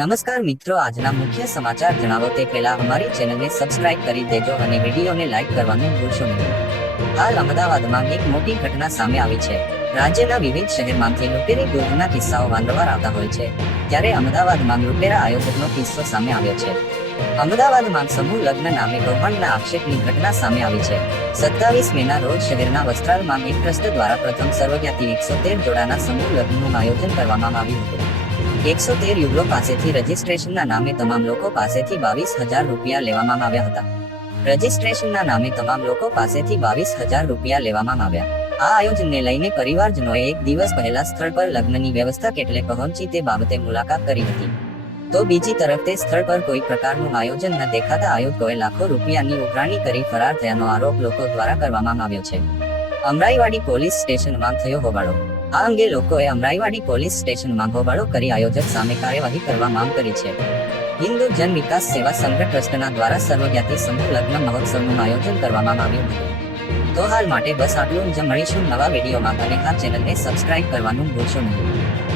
નમસ્કાર મિત્રો, આજના મુખ્ય સમાચાર જણાવો તે પહેલા અમારી ચેનલને સબસ્ક્રાઇબ કરી દેજો અને વિડીયોને લાઇક કરવાનું ભૂલશો નહીં. હાલ અમદાવાદમાં એક મોટી ઘટના સામે આવી છે. રાજ્યના વિવિધ શહેરમાંથી લૂંટેરી દૂધના કિસ્સાઓ વારંવાર આવતા હોય છે, ત્યારે અમદાવાદમાં લૂંટેરા આયોજકનો કિસ્સો સામે આવ્યો છે. અમદાવાદમાં સમૂહ લગ્ન નામે કૌભાંડના આક્ષેપની ઘટના સામે આવી છે. 27 મેના રોજ શહેરના વસ્ત્રાલમાં એક ટ્રસ્ટ દ્વારા પ્રથમ સર્વજ્ઞાતિ 113 જોડાના સમૂહ લગ્નનું આયોજન કરવામાં આવ્યું હતું. 113 યુગલો પાસેથી રજિસ્ટ્રેશનના નામે તમામ લોકો પાસેથી 22,000 રૂપિયા લેવામાં આવ્યા હતા. રજિસ્ટ્રેશનના નામે તમામ લોકો પાસેથી 22,000 રૂપિયા લેવામાં આવ્યા. આ આયોજનને લઈને પરિવારજનોએ એક દિવસ પહેલા સ્થળ પર લગ્નની વ્યવસ્થા કેટલે પહોંચી તે બાબતે મુલાકાત કરી હતી. તો બીજી તરફ તે સ્થળ પર કોઈ પ્રકારનું આયોજન ન દેખાતા આયોજકોએ લાખો રૂપિયાની ઉઘરાણી કરી ફરાર થયાનો આરોપ લોકો દ્વારા કરવામાં આવ્યો છે. અમરાઈવાડી પોલીસ સ્ટેશનમાં થયો હોબાળો. આ અંગે લોકોએ અમરાઈવાડી પોલીસ સ્ટેશનમાં હોબાળો કરી આયોજક સામે કાર્યવાહી કરવા માંગ કરી છે. હિન્દુ જન વિકાસ સેવા સંઘ ટ્રસ્ટના દ્વારા સર્વજ્ઞાતિ સમૂહ લગ્ન મહોત્સવનું આયોજન કરવામાં આવ્યું હતું. તો હાલ માટે બસ આટલું જ. મળીશું નવા વિડીયોમાં અને આ ચેનલને સબસ્ક્રાઇબ કરવાનું ભૂલશો નહીં.